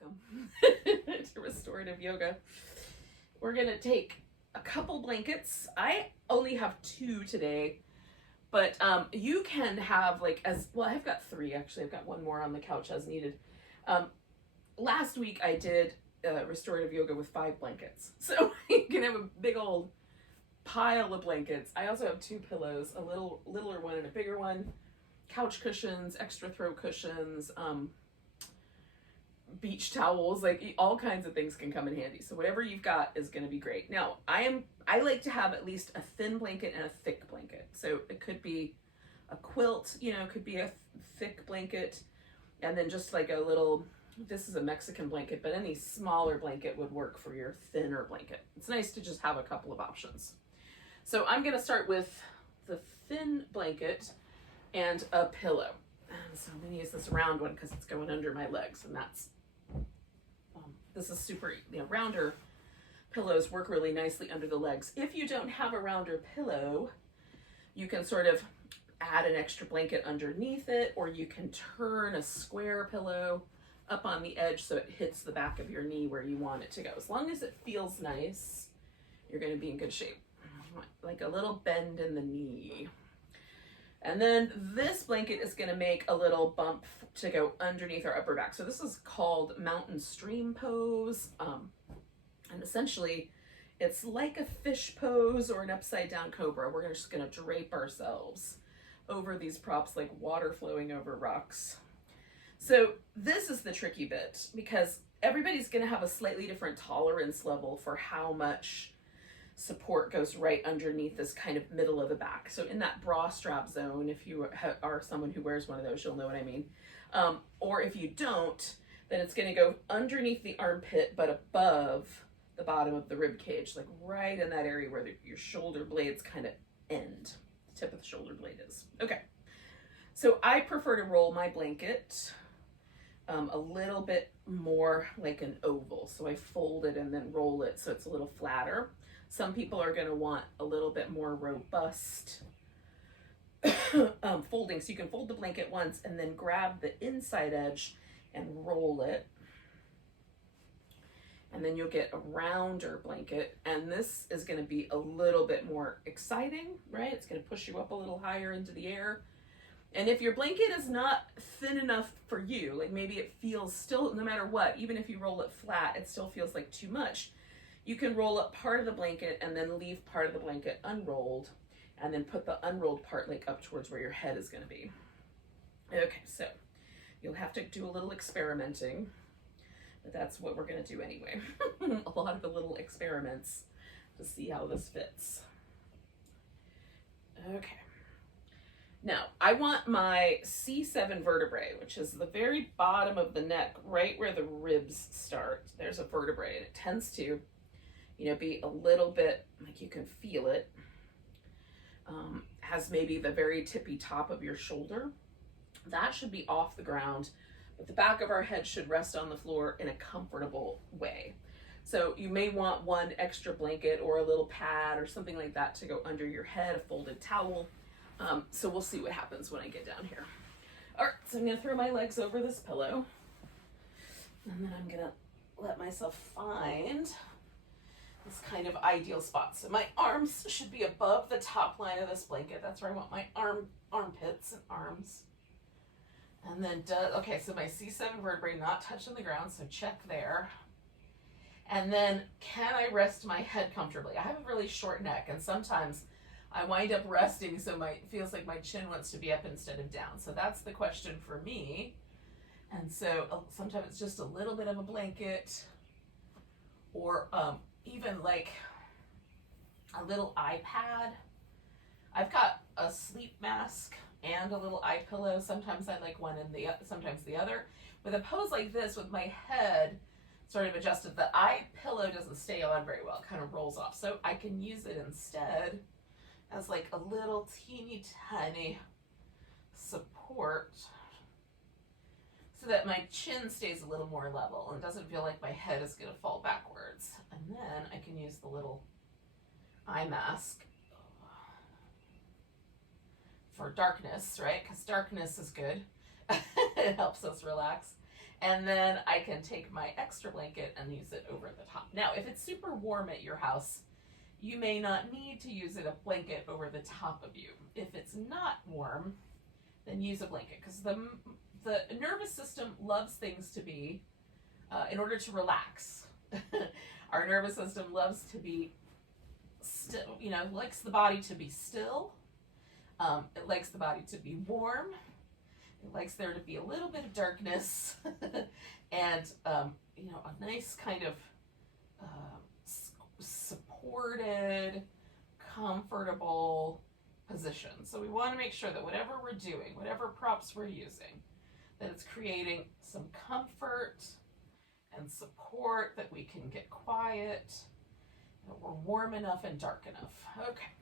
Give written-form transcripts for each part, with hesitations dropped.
Welcome to restorative yoga. We're gonna take a couple blankets. I only have two today, but you can have I've got three actually. I've got one more on the couch as needed. Last week I did restorative yoga with 5 blankets, so you can have a big old pile of blankets. I also have 2 pillows, a littler one and a bigger one, couch cushions, extra throw cushions, beach towels, like all kinds of things can come in handy. So whatever you've got is going to be great. Now, I like to have at least a thin blanket and a thick blanket. So it could be a quilt, it could be a thick blanket, and then just like a little, this is a Mexican blanket, but any smaller blanket would work for your thinner blanket. It's nice to just have a couple of options. So I'm going to start with the thin blanket and a pillow. And so I'm going to use this round one because it's going under my legs, and this is super, rounder pillows work really nicely under the legs. If you don't have a rounder pillow, you can sort of add an extra blanket underneath it, or you can turn a square pillow up on the edge so it hits the back of your knee where you want it to go. As long as it feels nice, you're going to be in good shape. Like a little bend in the knee. And then this blanket is going to make a little bump to go underneath our upper back. So this is called mountain stream pose. And essentially, it's like a fish pose or an upside down cobra. We're just going to drape ourselves over these props like water flowing over rocks. So this is the tricky bit, because everybody's going to have a slightly different tolerance level for how much support goes right underneath this kind of middle of the back. So in that bra strap zone, if you are someone who wears one of those, you'll know what I mean. Or if you don't, then it's going to go underneath the armpit, but above the bottom of the rib cage, like right in that area where your shoulder blades kind of end. The tip of the shoulder blade is. Okay. So I prefer to roll my blanket a little bit more like an oval. So I fold it and then roll it so it's a little flatter. Some people are going to want a little bit more robust folding. So you can fold the blanket once and then grab the inside edge and roll it. And then you'll get a rounder blanket. And this is going to be a little bit more exciting, right? It's going to push you up a little higher into the air. And if your blanket is not thin enough for you, like maybe it feels still, no matter what, even if you roll it flat, it still feels like too much. You can roll up part of the blanket and then leave part of the blanket unrolled, and then put the unrolled part like up towards where your head is going to be. Okay, so you'll have to do a little experimenting, but that's what we're going to do anyway. A lot of the little experiments to see how this fits. Okay. Now, I want my C7 vertebrae, which is the very bottom of the neck, right where the ribs start. There's a vertebrae, and it tends to be a little bit, like you can feel it, has maybe the very tippy top of your shoulder. That should be off the ground, but the back of our head should rest on the floor in a comfortable way. So you may want one extra blanket or a little pad or something like that to go under your head, a folded towel. So we'll see what happens when I get down here. All right, so I'm going to throw my legs over this pillow, and then I'm going to let myself find this kind of ideal spot. So my arms should be above the top line of this blanket. That's where I want my armpits and arms. And then, okay, so my C7 vertebrae not touching the ground, so check there. And then, can I rest my head comfortably? I have a really short neck, and sometimes I wind up resting so it feels like my chin wants to be up instead of down. So that's the question for me. And so sometimes it's just a little bit of a blanket, or even like a little eye pad. I've got a sleep mask and a little eye pillow. Sometimes I like one and sometimes the other. With a pose like this, with my head sort of adjusted, the eye pillow doesn't stay on very well. It kind of rolls off. So I can use it instead as like a little teeny tiny support, so that my chin stays a little more level and doesn't feel like my head is going to fall backwards. And then I can use the little eye mask for darkness, right? Because darkness is good. It helps us relax. And then I can take my extra blanket and use it over the top. Now, if it's super warm at your house, you may not need to use a blanket over the top of you. If it's not warm, then use a blanket, because the nervous system loves things to be, in order to relax. Our nervous system loves to be still, likes the body to be still. It likes the body to be warm. It likes there to be a little bit of darkness and, a nice kind of supported, comfortable position. So we want to make sure that whatever we're doing, whatever props we're using, that it's creating some comfort and support, that we can get quiet, that we're warm enough and dark enough. Okay.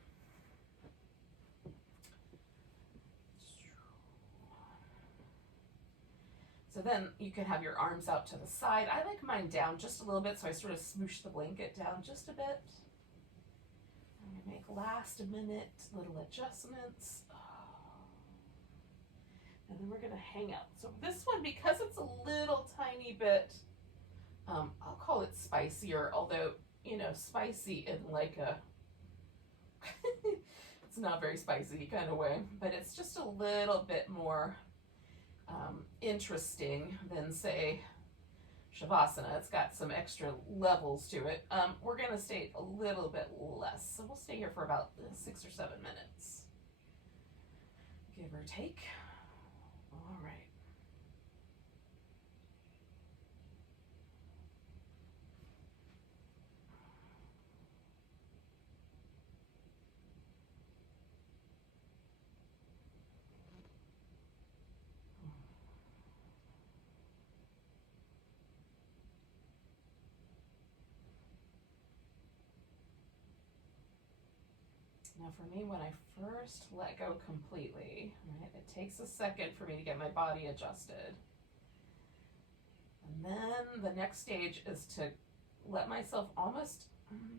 So then you can have your arms out to the side. I like mine down just a little bit, so I sort of smoosh the blanket down just a bit. I'm going to make last minute little adjustments. And then we're going to hang out. So this one, because it's a little tiny bit, I'll call it spicier, although, spicy in like a, it's not very spicy kind of way, but it's just a little bit more interesting than, say, Shavasana. It's got some extra levels to it. We're going to stay a little bit less, so we'll stay here for about 6 or 7 minutes, give or take. All right. Now for me, when I first let go completely, right, it takes a second for me to get my body adjusted. And then the next stage is to let myself almost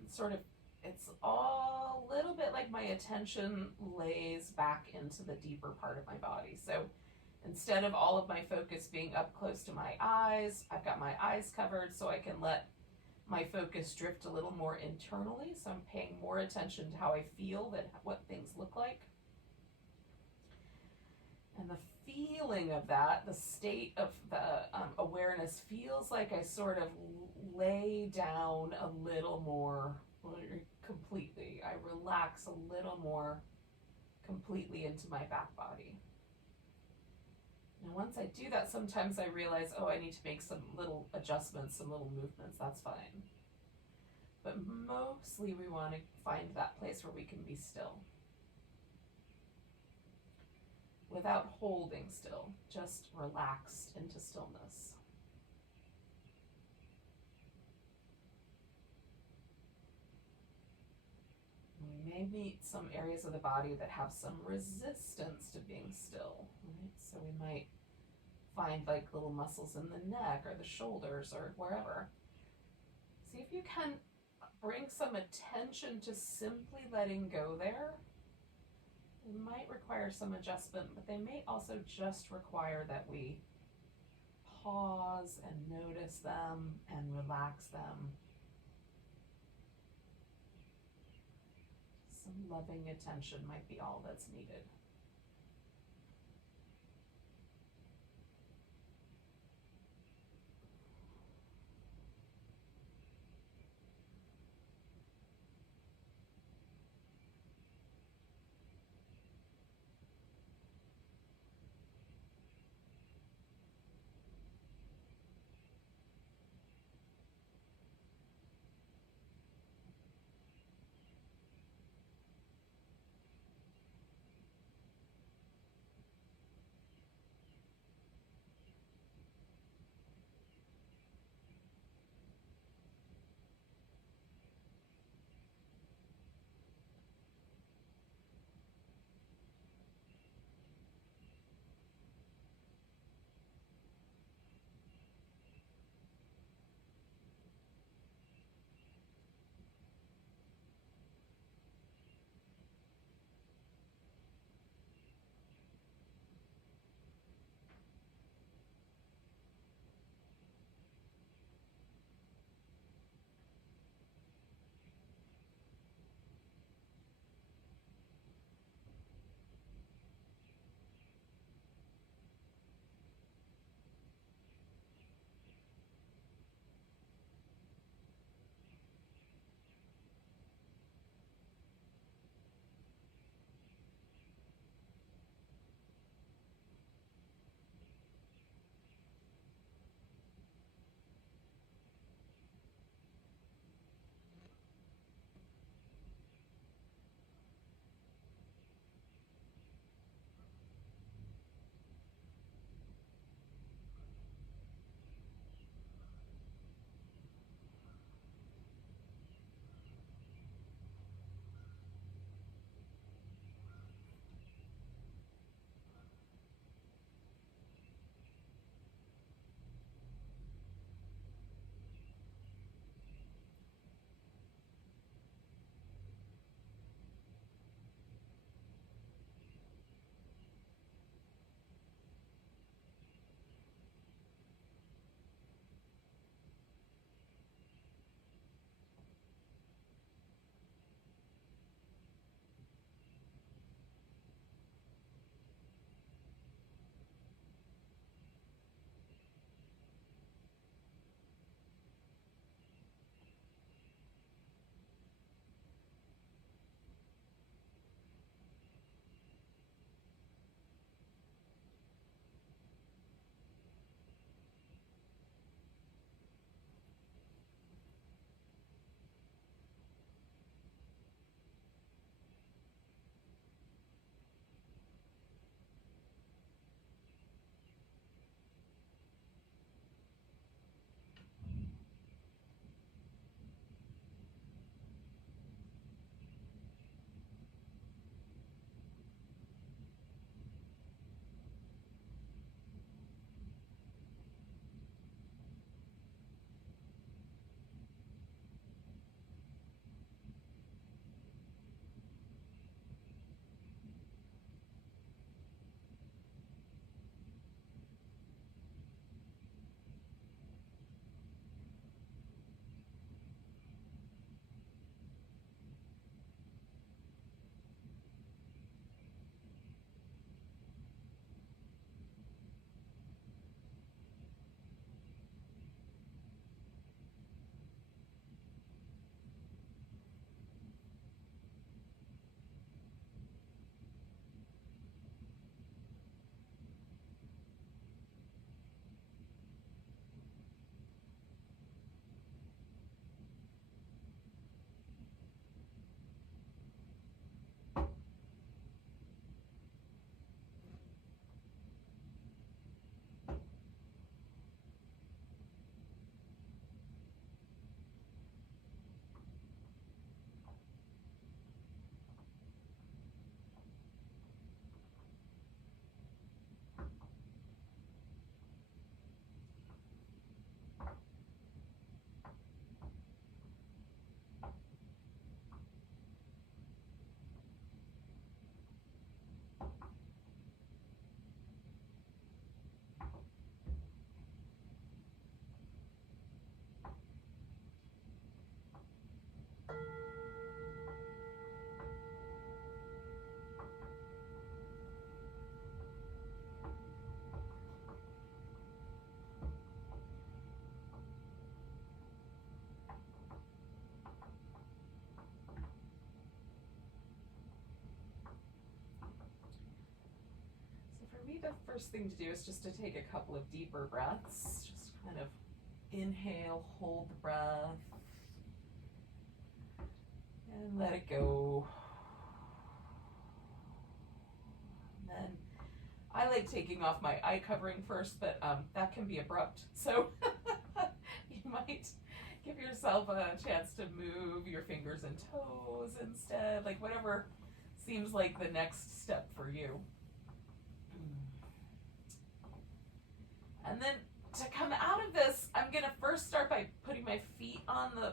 sort of, it's all a little bit like my attention lays back into the deeper part of my body. So instead of all of my focus being up close to my eyes, I've got my eyes covered so I can let my focus drift a little more internally. So I'm paying more attention to how I feel than what things look like. And the feeling of that, the state of the awareness, feels like I sort of lay down a little more completely. I relax a little more completely into my back body. And once I do that, sometimes I realize, I need to make some little adjustments, some little movements. That's fine. But mostly we want to find that place where we can be still, without holding still, just relaxed into stillness. We may meet some areas of the body that have some resistance to being still, right? So we might find like little muscles in the neck or the shoulders or wherever. See if you can bring some attention to simply letting go there. It might require some adjustment, but they may also just require that we pause and notice them and relax them. Some loving attention might be all that's needed. first thing to do is just to take a couple of deeper breaths. Just kind of inhale, hold the breath, and let it go. And then I like taking off my eye covering first, but that can be abrupt. So you might give yourself a chance to move your fingers and toes instead, like whatever seems like the next step for you. And then to come out of this, I'm going to first start by putting my feet on the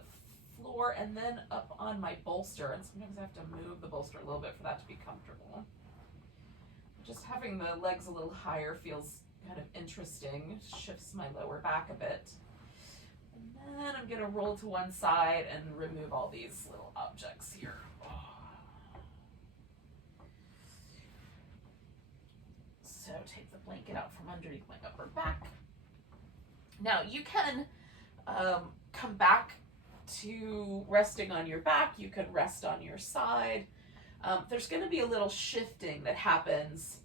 floor and then up on my bolster. And sometimes I have to move the bolster a little bit for that to be comfortable. Just having the legs a little higher feels kind of interesting, shifts my lower back a bit. And then I'm going to roll to one side and remove all these little objects here. So take the blanket out from underneath my upper back. Now you can come back to resting on your back. You could rest on your side. There's going to be a little shifting that happens,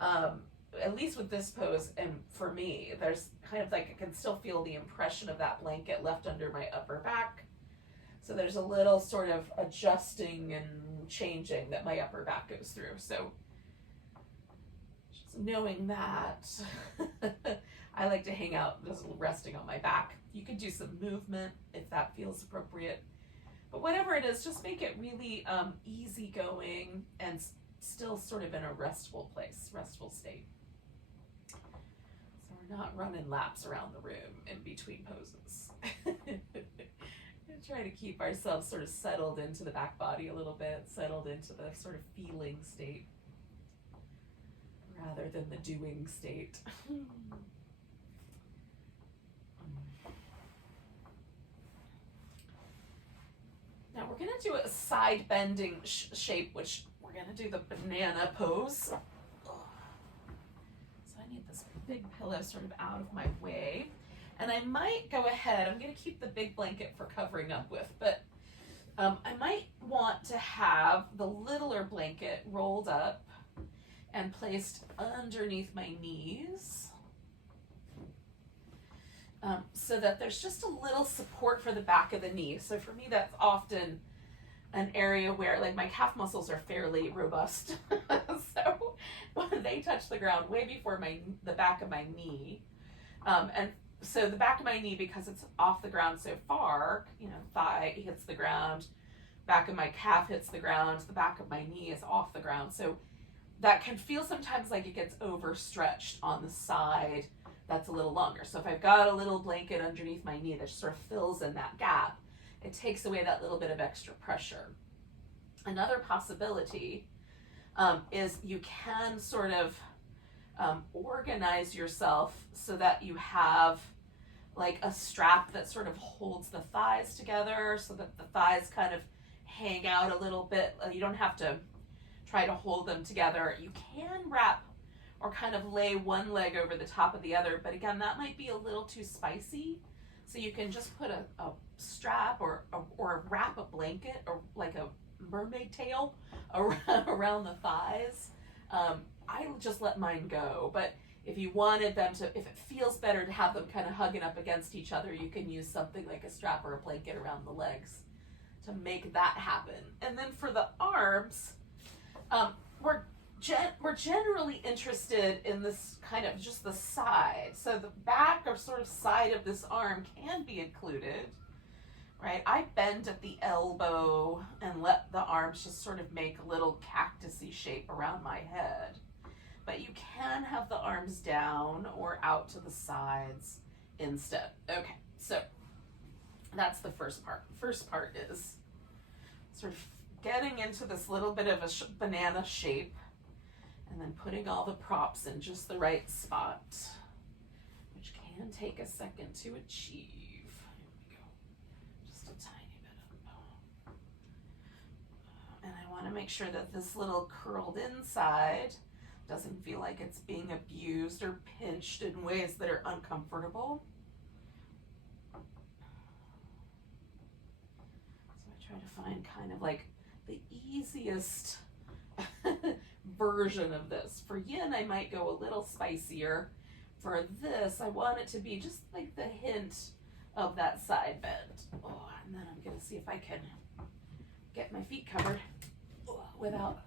at least with this pose, and for me, there's kind of like I can still feel the impression of that blanket left under my upper back. So there's a little sort of adjusting and changing that my upper back goes through. So just knowing that, I like to hang out just resting on my back. You can do some movement if that feels appropriate. But whatever it is, just make it really easygoing and still sort of in a restful place, restful state. So we're not running laps around the room in between poses. Try to keep ourselves sort of settled into the back body a little bit, settled into the sort of feeling state rather than the doing state. Now we're going to do a side bending shape, which we're going to do the banana pose. So I need this big pillow sort of out of my way. And I might go ahead, I'm going to keep the big blanket for covering up with, but I might want to have the littler blanket rolled up and placed underneath my knees. So that there's just a little support for the back of the knee. So for me, that's often an area where like my calf muscles are fairly robust. So when they touch the ground way before the back of my knee, and so the back of my knee, because it's off the ground so far, thigh hits the ground, back of my calf hits the ground, the back of my knee is off the ground. So that can feel sometimes like it gets overstretched on the side that's a little longer. So if I've got a little blanket underneath my knee that just sort of fills in that gap, it takes away that little bit of extra pressure. Another possibility is you can sort of organize yourself so that you have like a strap that sort of holds the thighs together so that the thighs kind of hang out a little bit. You don't have to try to hold them together. You can wrap or kind of lay one leg over the top of the other, but again, that might be a little too spicy. So you can just put a strap or wrap a blanket or like a mermaid tail around the thighs. I just let mine go, but if you wanted them to, if it feels better to have them kind of hugging up against each other, you can use something like a strap or a blanket around the legs to make that happen. And then for the arms, we're generally interested in this kind of just the side. So the back or sort of side of this arm can be included, right? I bend at the elbow and let the arms just sort of make a little cactusy shape around my head. But you can have the arms down or out to the sides instead. Okay, so that's the first part. The first part is sort of getting into this little bit of a banana shape and then putting all the props in just the right spot, which can take a second to achieve. Here we go. Just a tiny bit of. And I want to make sure that this little curled inside doesn't feel like it's being abused or pinched in ways that are uncomfortable. So I try to find kind of like the easiest version of this. For yin, I might go a little spicier. For this, I want it to be just like the hint of that side bend. Oh, and then I'm gonna see if I can get my feet covered without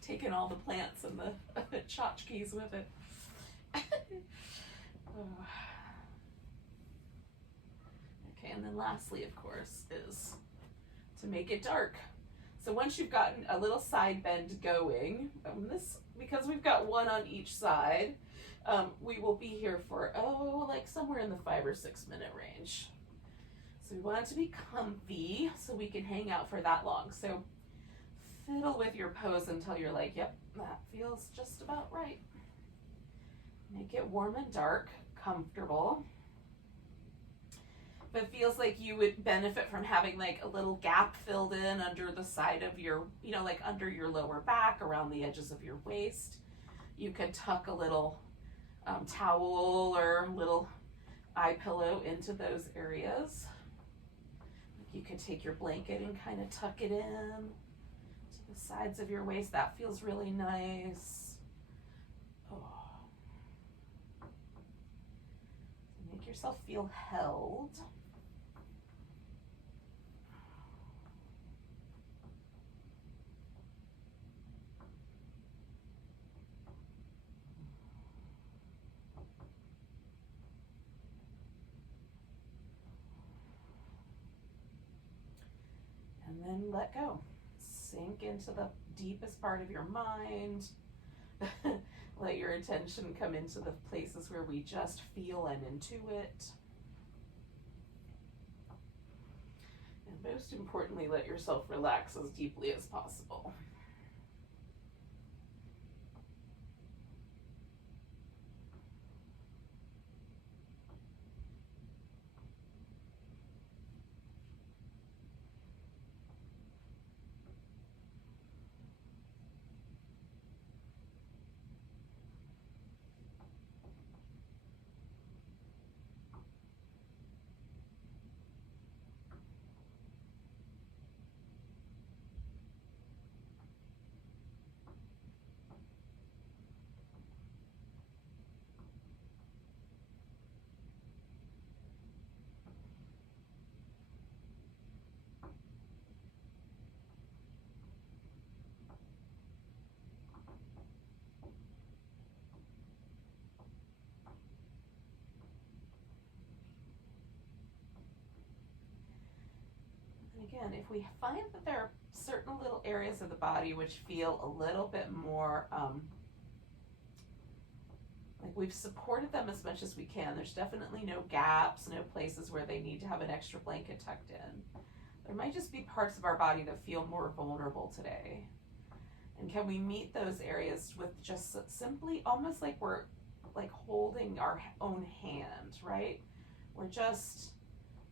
taking all the plants and the tchotchkes with it. Okay, and then lastly, of course, is to make it dark. So once you've gotten a little side bend going, because we've got one on each side, we will be here for, like somewhere in the 5 or 6 minute range. So we want it to be comfy so we can hang out for that long. So fiddle with your pose until you're like, yep, that feels just about right. Make it warm and dark, comfortable. If it feels like you would benefit from having like a little gap filled in under the side of your, like under your lower back, around the edges of your waist, you could tuck a little towel or little eye pillow into those areas. You could take your blanket and kind of tuck it in to the sides of your waist. That feels really nice. Oh. Make yourself feel held. And then let go. Sink into the deepest part of your mind. Let your attention come into the places where we just feel and intuit. And most importantly, let yourself relax as deeply as possible. Again, if we find that there are certain little areas of the body which feel a little bit more like we've supported them as much as we can, there's definitely no gaps, no places where they need to have an extra blanket tucked in. There might just be parts of our body that feel more vulnerable today. And can we meet those areas with just simply almost like we're like holding our own hand, right? We're just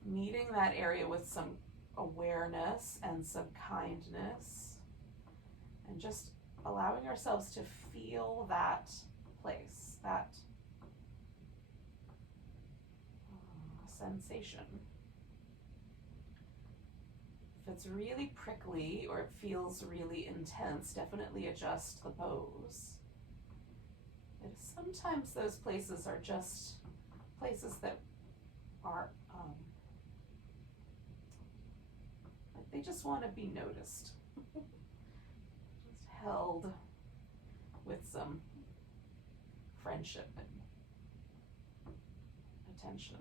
meeting that area with some awareness and some kindness, and just allowing ourselves to feel that place, that sensation. If it's really prickly or it feels really intense, definitely adjust the pose. But sometimes those places are just places that are they just want to be noticed. Just held with some friendship and attention.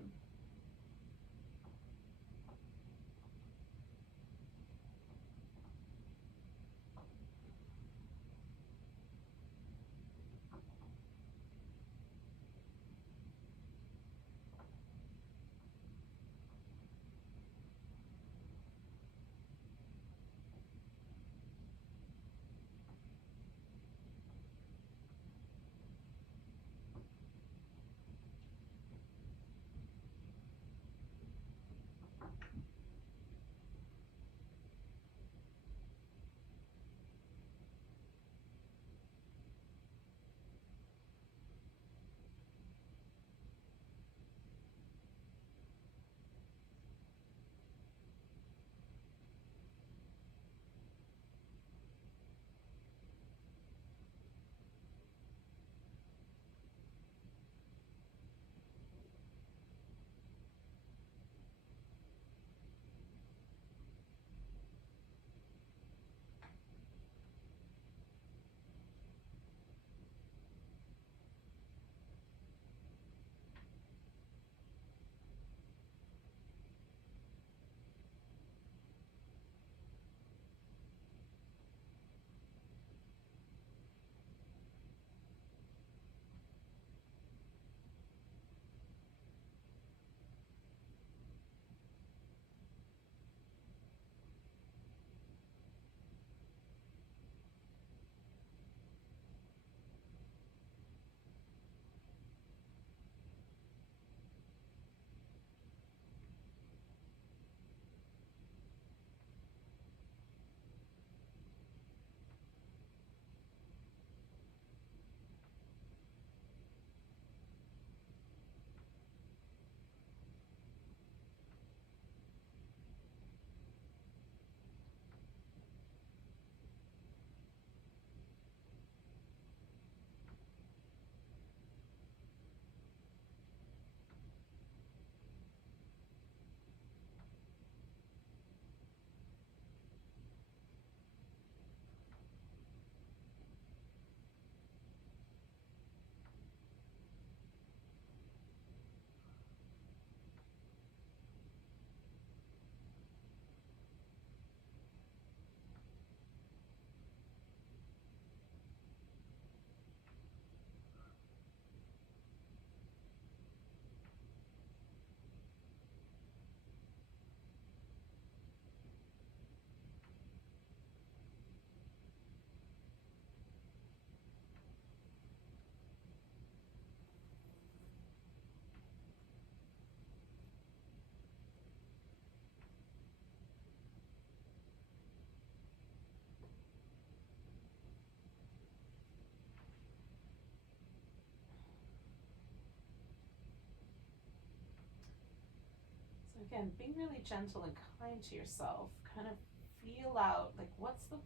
again, being really gentle and kind to yourself, kind of feel out, like, what's the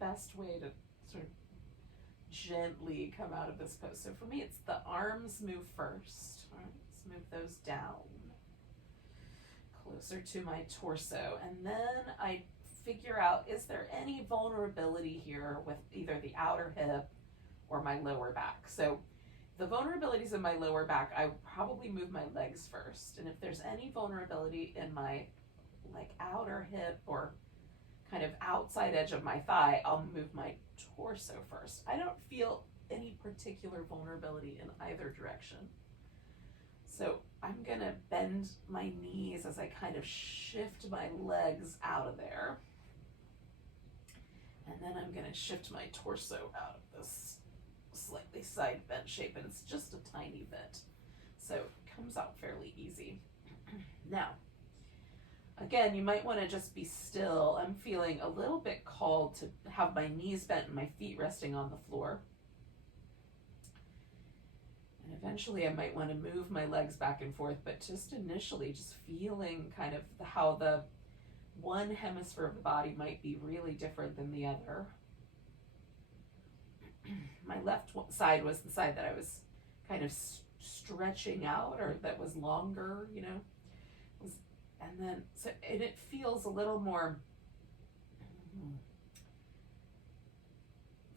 best way to sort of gently come out of this pose. So for me, it's the arms move first. All right, let's move those down closer to my torso. And then I figure out, is there any vulnerability here with either the outer hip or my lower back? So the vulnerabilities in my lower back, I would probably move my legs first. And if there's any vulnerability in my like outer hip or kind of outside edge of my thigh, I'll move my torso first. I don't feel any particular vulnerability in either direction. So I'm gonna bend my knees as I kind of shift my legs out of there. And then I'm gonna shift my torso out of this slightly side bent shape, and it's just a tiny bit. So it comes out fairly easy. Now, again, you might want to just be still. I'm feeling a little bit called to have my knees bent and my feet resting on the floor. And eventually I might want to move my legs back and forth, but just initially just feeling kind of how the one hemisphere of the body might be really different than the other. My left side was the side that I was kind of stretching out, or that was longer, you know. And then, so, and it feels a little more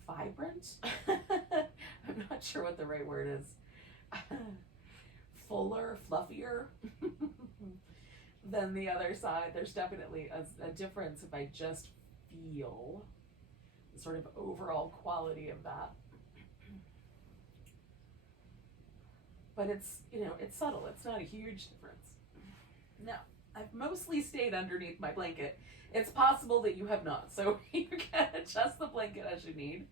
vibrant. I'm not sure what the right word is. Fuller, fluffier than the other side. There's definitely a difference if I just feel the sort of overall quality of that. But it's, you know, it's subtle. It's not a huge difference. Now, I've mostly stayed underneath my blanket. It's possible that you have not, so you can adjust the blanket as you need.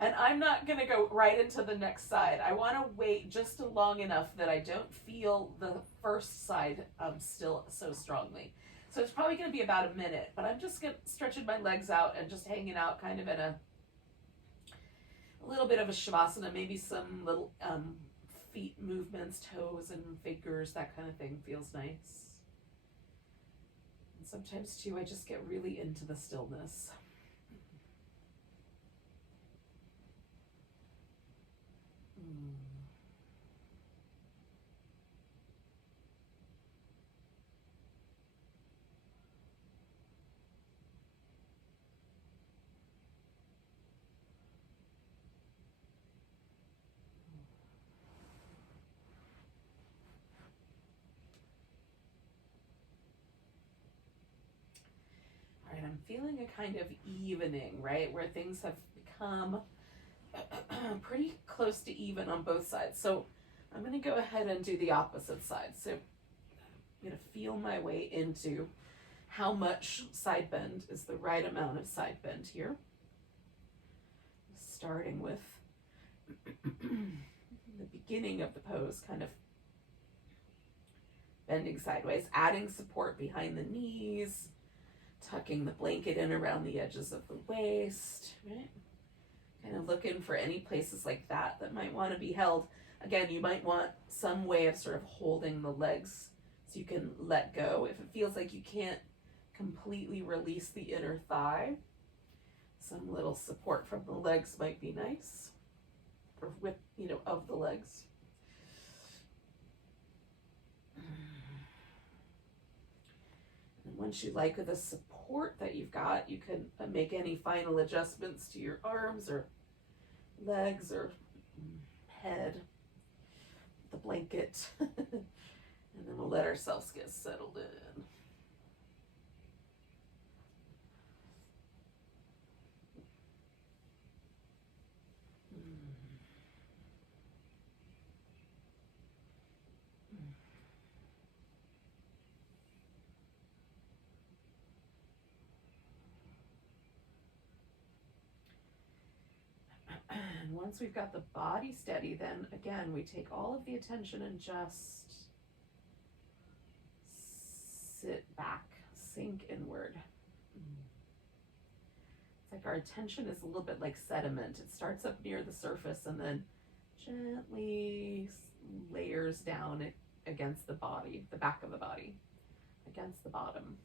And I'm not gonna go right into the next side. I wanna wait just long enough that I don't feel the first side still so strongly. So it's probably gonna be about a minute, but I'm just stretching my legs out and just hanging out kind of in a little bit of a shavasana, maybe some little feet movements, toes and fingers, that kind of thing feels nice. And sometimes too, I just get really into the stillness. I'm feeling a kind of evening, right? Where things have become pretty close to even on both sides. So I'm going to go ahead and do the opposite side. So I'm going to feel my way into how much side bend is the right amount of side bend here. Starting with the beginning of the pose, kind of bending sideways, adding support behind the knees, tucking the blanket in around the edges of the waist, right? Kind of looking for any places like that that might want to be held. Again, you might want some way of sort of holding the legs so you can let go. If it feels like you can't completely release the inner thigh, some little support from the legs might be nice, or with, you know, of the legs. And once you like the support that you've got, you can make any final adjustments to your arms or legs or head, the blanket, and then we'll let ourselves get settled in. And once we've got the body steady, then again, we take all of the attention and just sit back, sink inward. It's like our attention is a little bit like sediment. It starts up near the surface and then gently layers down against the body, the back of the body. against the bottom.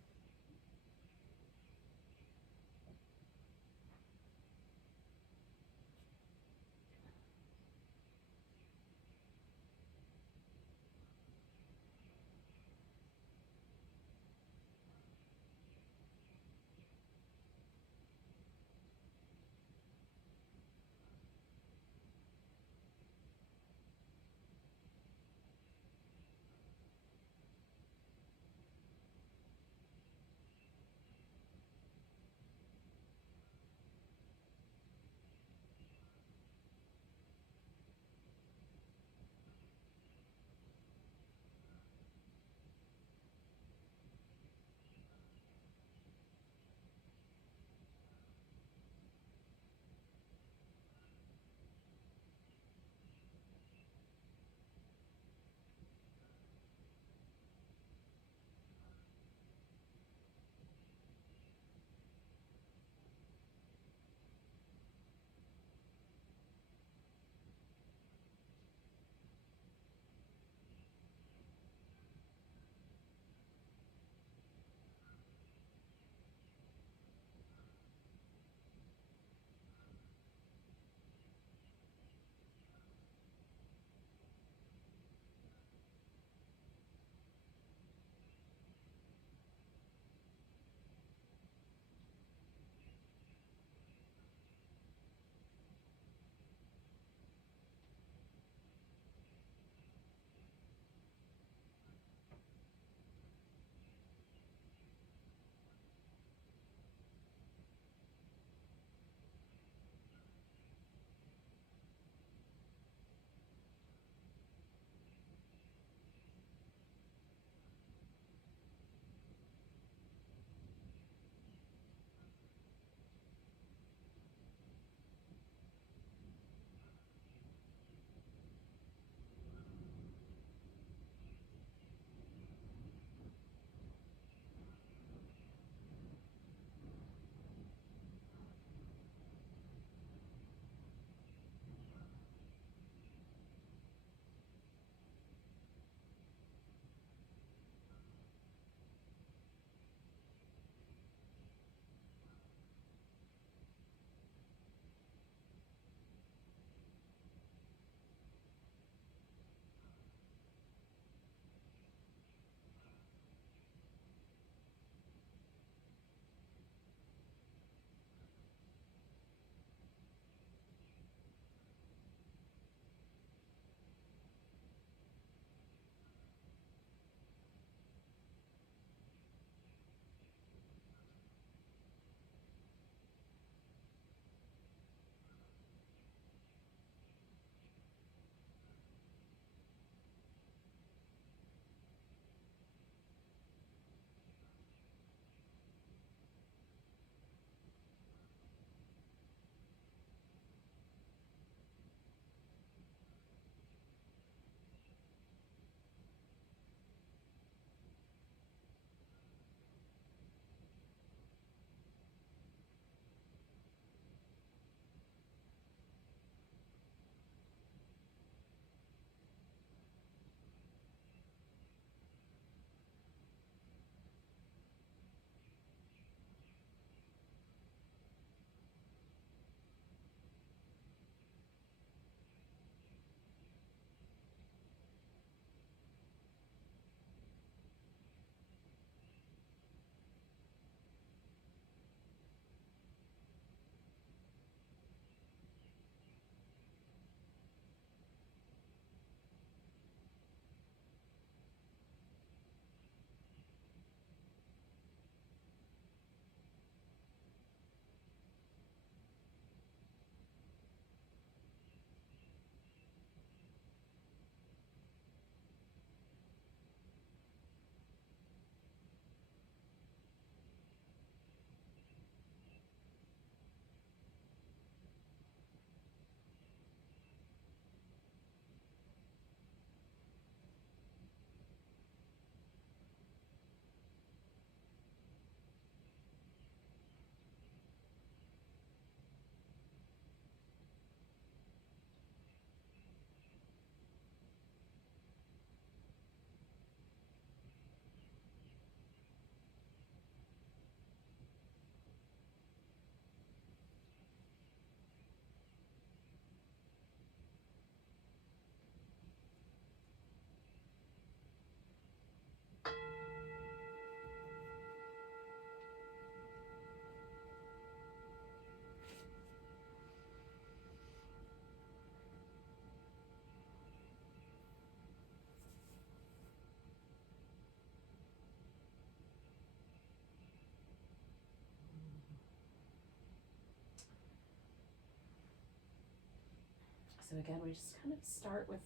So again, we just kind of start with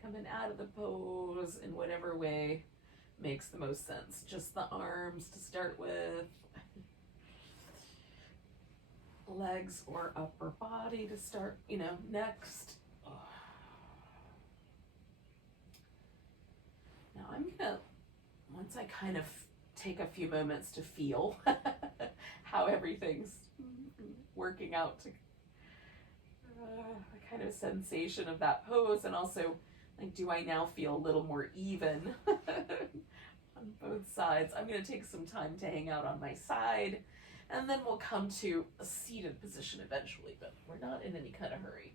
coming out of the pose in whatever way makes the most sense. Just the arms to start with, legs or upper body to start, next. Now I'm gonna, once I kind of take a few moments to feel how everything's working out, to a kind of sensation of that pose, and also like, do I now feel a little more even on both sides? I'm going to take some time to hang out on my side, and then we'll come to a seated position eventually, but we're not in any kind of hurry.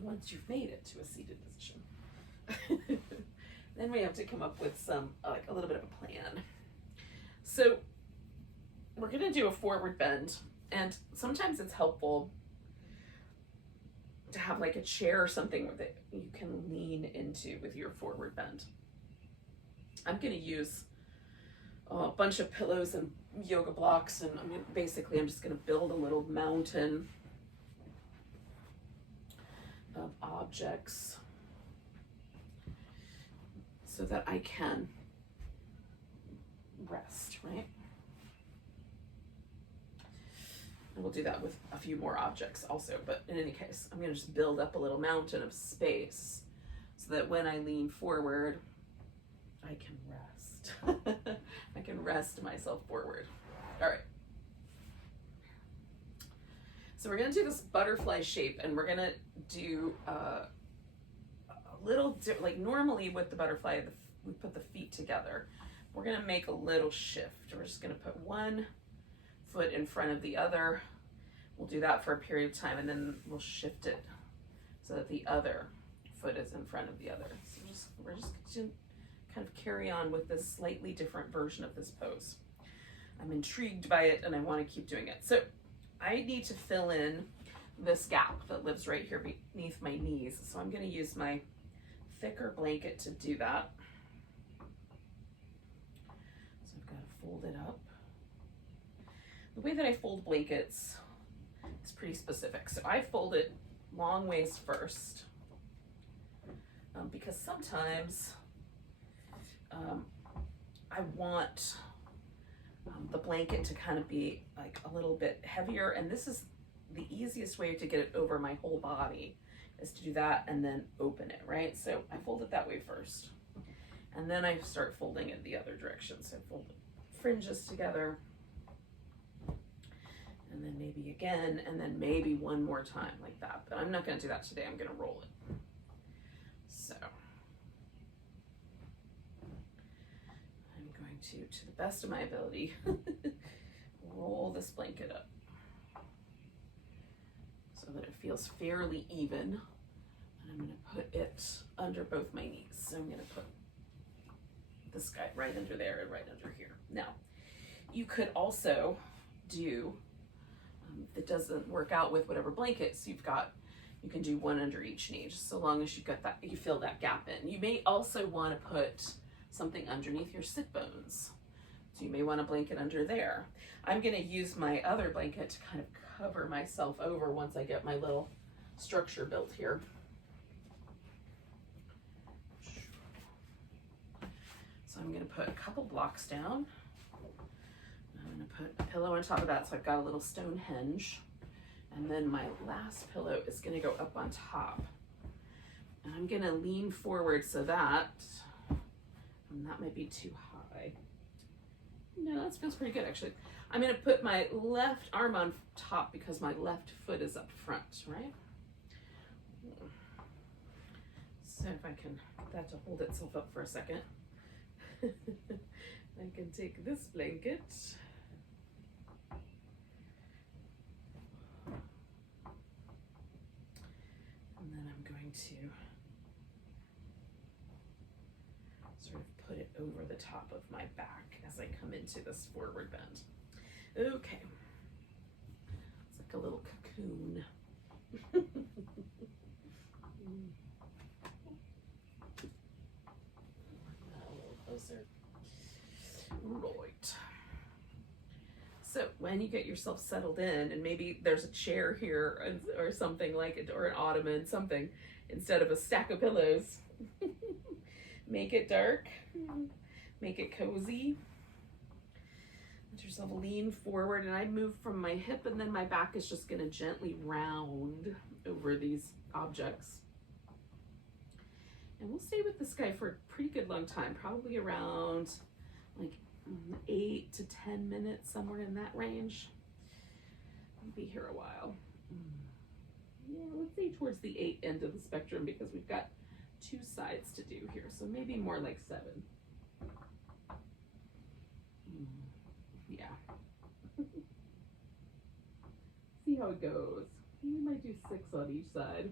Once you've made it to a seated position, then we have to come up with some, like a little bit of a plan. So we're going to do a forward bend, and sometimes it's helpful to have like a chair or something that you can lean into with your forward bend. I'm going to use a bunch of pillows and yoga blocks, and I'm just going to build a little mountain of objects so that I can rest, right? And we'll do that with a few more objects also, but in any case, I'm going to just build up a little mountain of space so that when I lean forward, I can rest. I can rest myself forward. All right. So we're going to do this butterfly shape, and we're going to do a little, like normally with the butterfly, we put the feet together. We're going to make a little shift. We're just going to put one foot in front of the other. We'll do that for a period of time, and then we'll shift it so that the other foot is in front of the other. So we're just going to kind of carry on with this slightly different version of this pose. I'm intrigued by it, and I want to keep doing it. So I need to fill in this gap that lives right here beneath my knees. So I'm going to use my thicker blanket to do that. So I've got to fold it up. The way that I fold blankets is pretty specific. So I fold it long ways first, because sometimes I want the blanket to kind of be like a little bit heavier, and this is the easiest way to get it over my whole body, is to do that and then open it, right? So I fold it that way first, and then I start folding it the other direction. So I fold the fringes together, and then maybe again, and then maybe one more time like that, but I'm not going to do that today. I'm going to roll it. So I'm going to the best of my ability, roll this blanket up so that it feels fairly even. And I'm going to put it under both my knees. So I'm going to put this guy right under there and right under here. Now, you could also do, if it doesn't work out with whatever blankets you've got, you can do one under each knee, just so long as you've got that, you fill that gap in. You may also want to put something underneath your sit bones. So you may want a blanket under there. I'm going to use my other blanket to kind of cover myself over once I get my little structure built here. So I'm going to put a couple blocks down. I'm going to put a pillow on top of that, so I've got a little Stonehenge And then my last pillow is gonna go up on top. And I'm gonna lean forward so that, and that might be too high. No, that feels pretty good actually. I'm gonna put my left arm on top because my left foot is up front, right? So if I can get that to hold itself up for a second, I can take this blanket. And then I'm going to sort of put it over the top of my back as I come into this forward bend. Okay. It's like a little cocoon. A little closer. Right. So when you get yourself settled in, and maybe there's a chair here or something like it, or an ottoman, something, instead of a stack of pillows, make it dark, make it cozy. Let yourself lean forward, and I move from my hip, and then my back is just going to gently round over these objects. And we'll stay with this guy for a pretty good long time, probably around like 8 to 10 minutes, somewhere in that range. We'll be here a while. Yeah, let's say towards the 8 end of the spectrum, because we've got 2 sides to do here, so maybe more like 7. Yeah. See how it goes. We might do 6 on each side.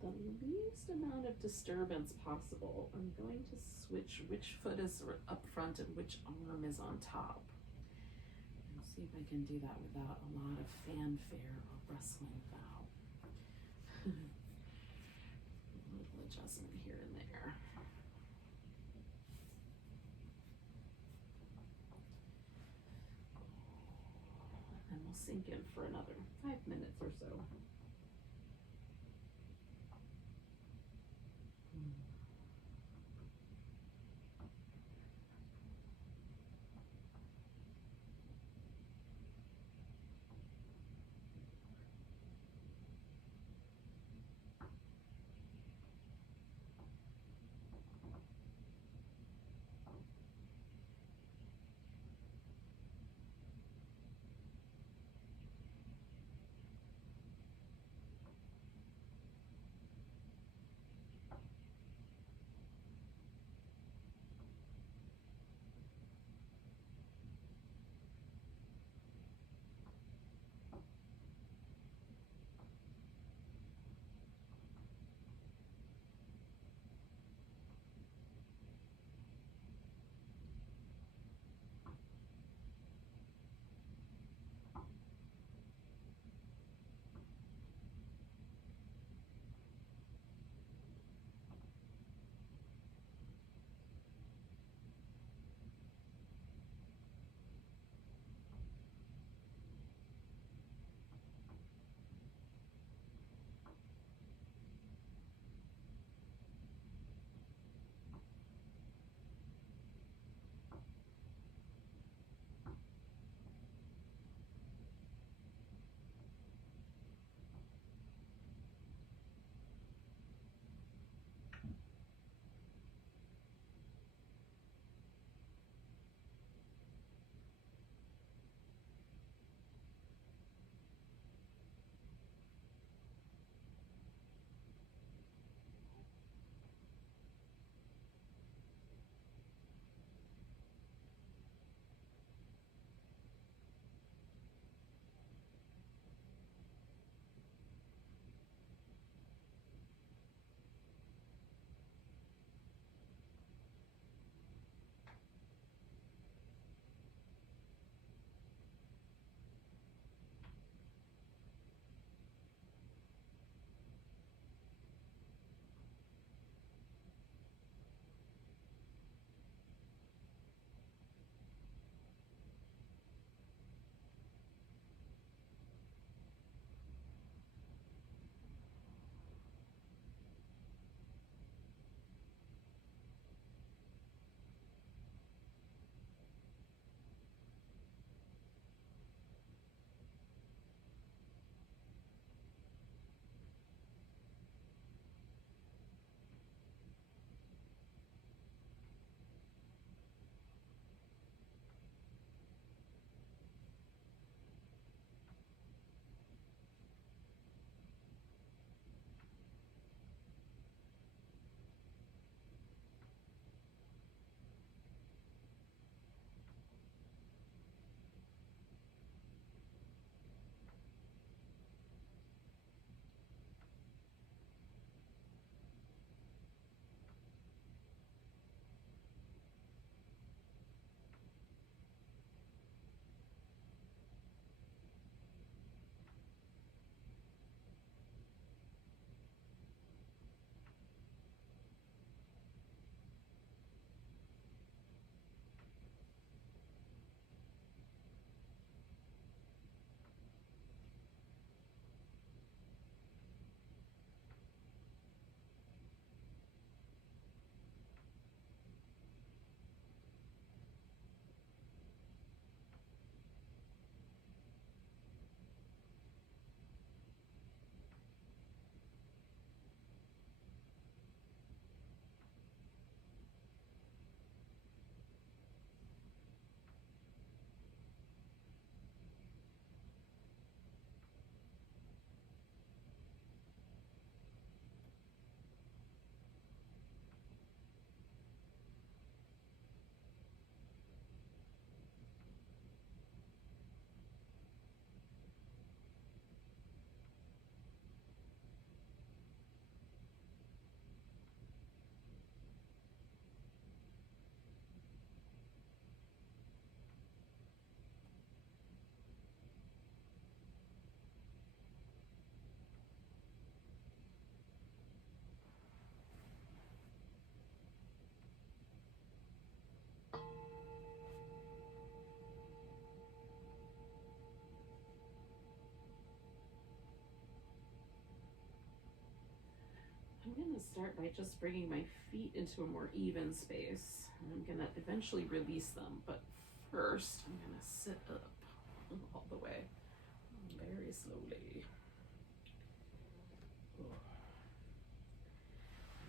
the least amount of disturbance possible, I'm going to switch which foot is up front and which arm is on top. And see if I can do that without a lot of fanfare or rustling about. A little adjustment here and there. And we'll sink in for another 5 minutes or so. going to start by just bringing my feet into a more even space. And I'm going to eventually release them, but first I'm going to sit up all the way, very slowly.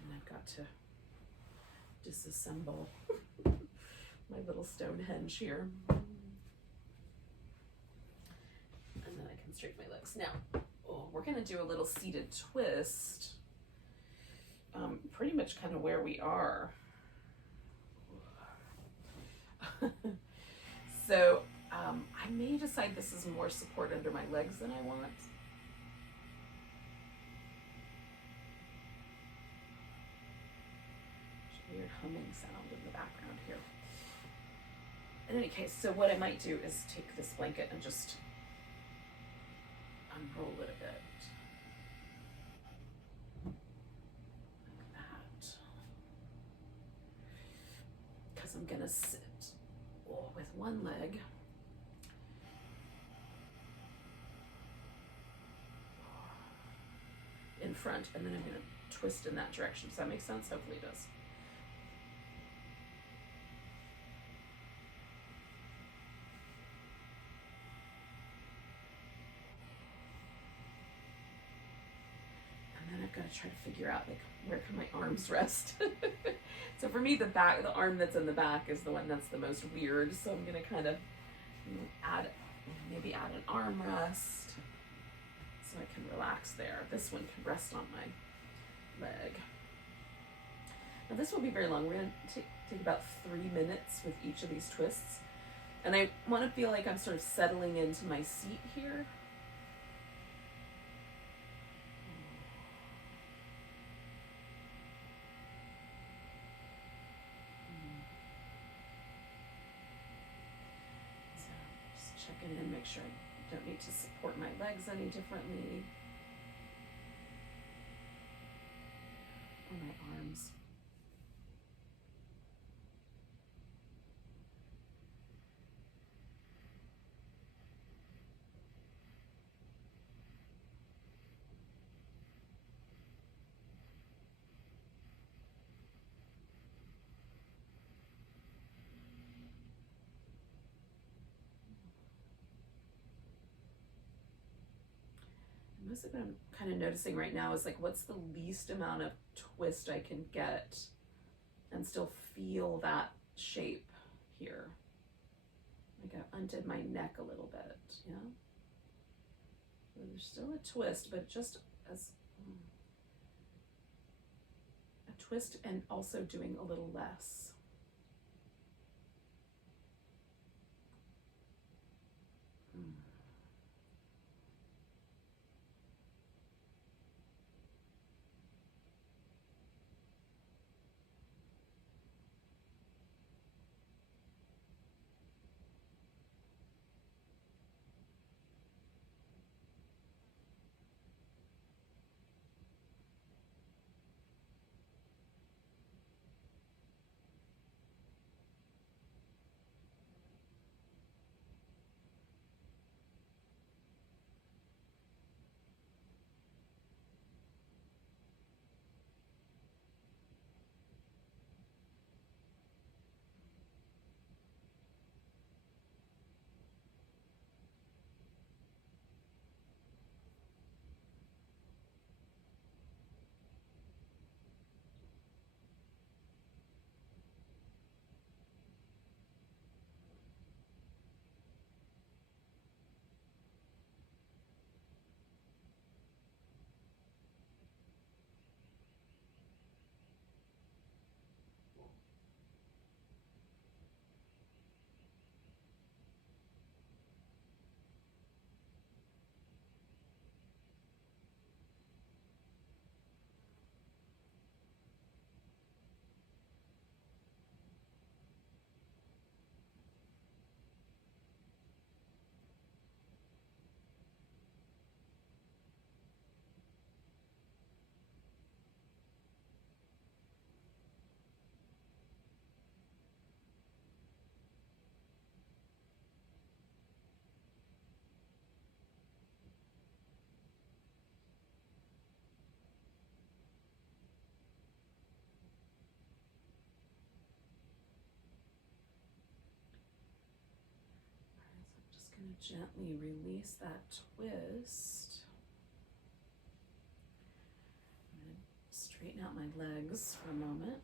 And I've got to disassemble my little Stonehenge here. And then I can straighten my legs. Now, we're going to do a little seated twist, pretty much kind of where we are. So I may decide this is more support under my legs than I want. There's a weird humming sound in the background here. In any case, so what I might do is take this blanket and just unroll it a bit. Like that. Because I'm going to sit with one leg in front, and then I'm going to twist in that direction. Does that make sense? Hopefully it does. Gotta try to figure out, like, where can my arms rest. So for me, the arm that's in the back is the one that's the most weird. So I'm gonna kind of maybe add an arm rest so I can relax there. This one can rest on my leg. Now this won't be very long. We're gonna take about 3 minutes with each of these twists, and I want to feel like I'm sort of settling into my seat here. Checking in, make sure I don't need to support my legs any differently. Or my arms. Most of what I'm kind of noticing right now is like, what's the least amount of twist I can get and still feel that shape here. Like I undid my neck a little bit, yeah? So there's still a twist, but just as a twist and also doing a little less. going to gently release that twist. I'm going to straighten out my legs for a moment.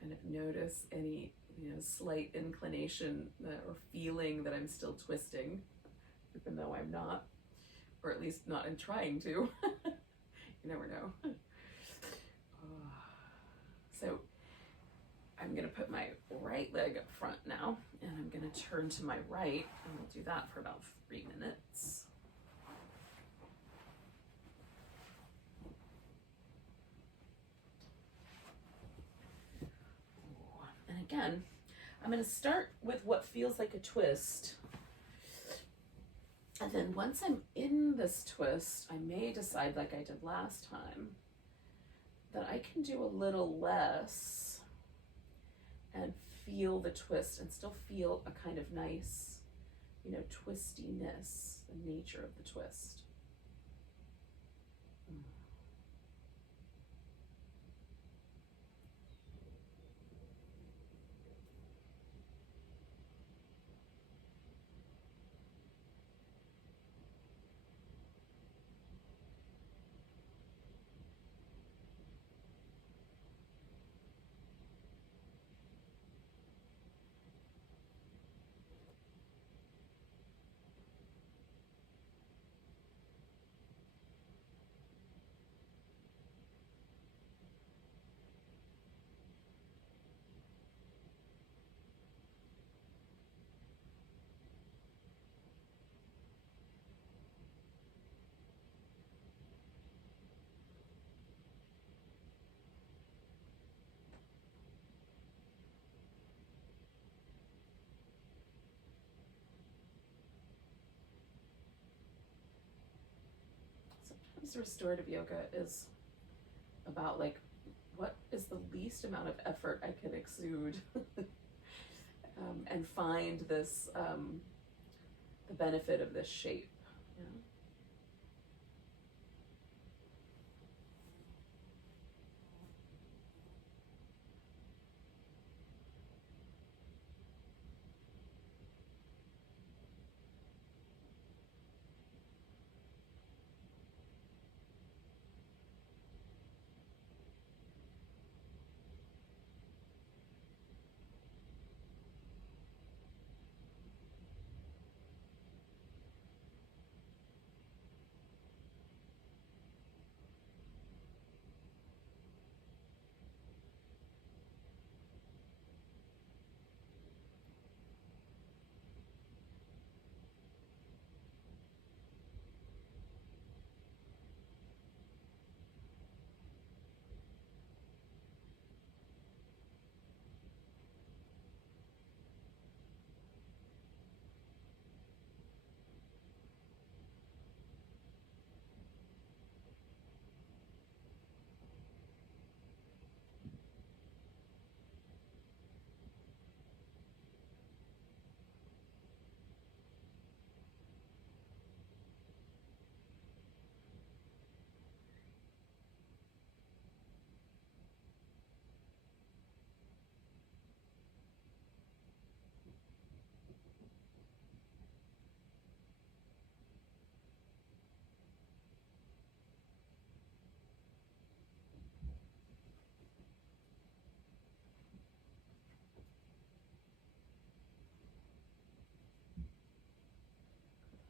Kind of notice any, slight inclination or feeling that I'm still twisting, even though I'm not, or at least not in trying to. You never know. So I'm going to put my right leg up front now, and I'm going to turn to my right, and we'll do that for about 3 minutes. And again, I'm going to start with what feels like a twist. And then once I'm in this twist, I may decide, like I did last time, that I can do a little less and feel the twist and still feel a kind of nice, twistiness, the nature of the twist. Sometimes restorative yoga is about what is the least amount of effort I can exude and find this, the benefit of this shape.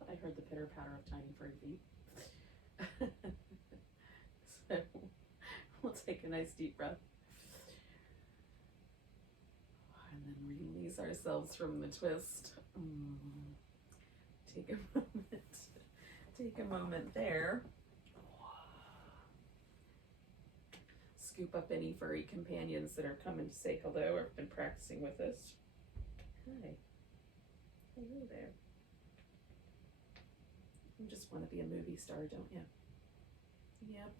I heard the pitter patter of tiny furry feet. So we'll take a nice deep breath. And then release ourselves from the twist. Take a moment. Take a moment there. Scoop up any furry companions that are coming to say hello or have been practicing with us. Hi. Hello there. You just want to be a movie star, don't you? Yep.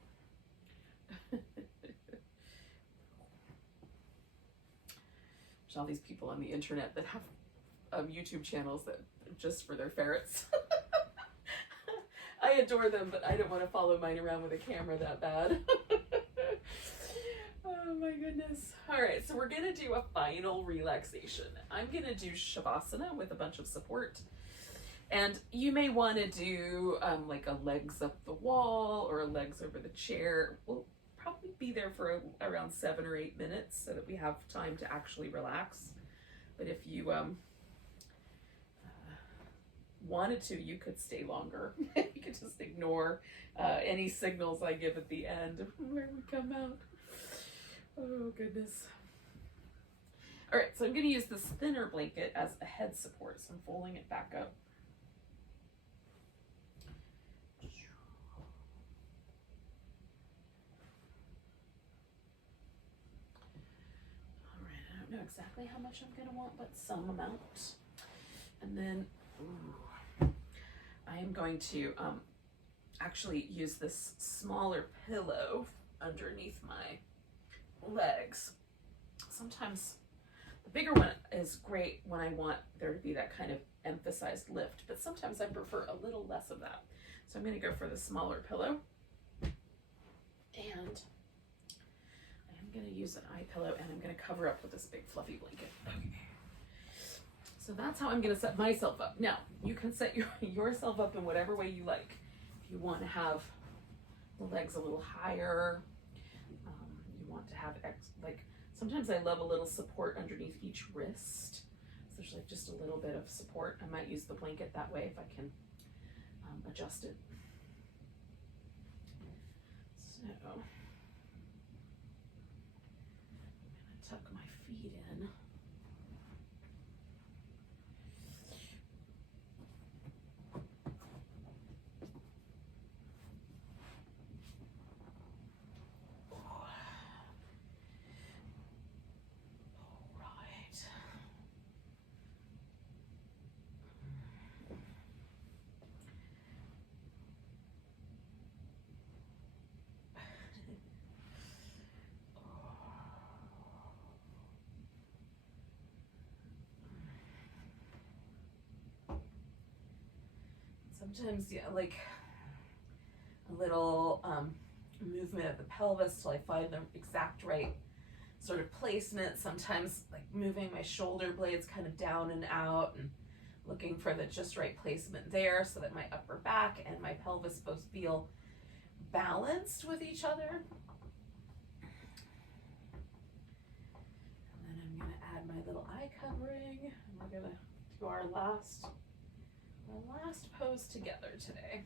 There's all these people on the internet that have YouTube channels that just for their ferrets. I adore them, but I don't want to follow mine around with a camera that bad. my goodness. All right, so we're gonna do a final relaxation. I'm gonna do Shavasana with a bunch of support. And you may want to do like a legs up the wall or a legs over the chair. We'll probably be there for around 7 or 8 minutes so that we have time to actually relax. But if you wanted to, you could stay longer. You could just ignore any signals I give at the end where we come out. Oh, goodness. All right, so I'm going to use this thinner blanket as a head support. So I'm folding it back up. All right, I don't know exactly how much I'm going to want, but some amount. And then, I am going to actually use this smaller pillow underneath my legs. Sometimes the bigger one is great when I want there to be that kind of emphasized lift, but sometimes I prefer a little less of that. So I'm going to go for the smaller pillow, and I am going to use an eye pillow, and I'm going to cover up with this big fluffy blanket. Okay. So that's how I'm going to set myself up. Now, you can set yourself up in whatever way you like. If you want to have the legs a little higher, you want to have sometimes I love a little support underneath each wrist. So there's like just a little bit of support. I might use the blanket that way if I can adjust it. So I'm going to tuck my feet in. Sometimes, yeah, like a little movement of the pelvis till I find the exact right sort of placement. Sometimes like moving my shoulder blades kind of down and out and looking for the just right placement there so that my upper back and my pelvis both feel balanced with each other. And then I'm going to add my little eye covering, and we're going to do our last pose together today.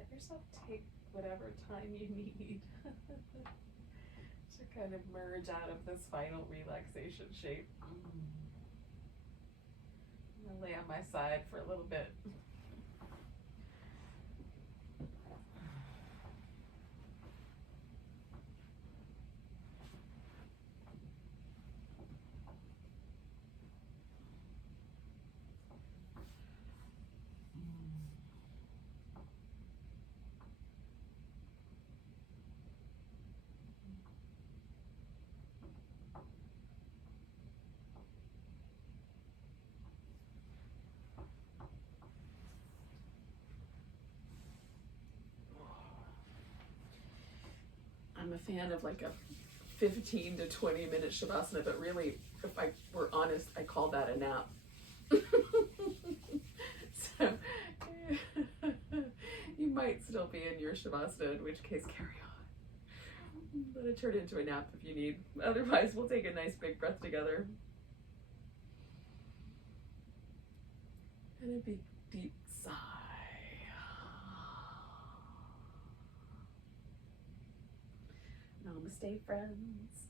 Let yourself take whatever time you need to kind of merge out of this final relaxation shape. I'm gonna lay on my side for a little bit. I'm a fan of like a 15 to 20 minute shavasana, but really, if I were honest, I call that a nap. So you might still be in your shavasana, in which case carry on. Let it turn into a nap if you need. Otherwise, we'll take a nice big breath together. And a big deep sigh. Namaste, friends.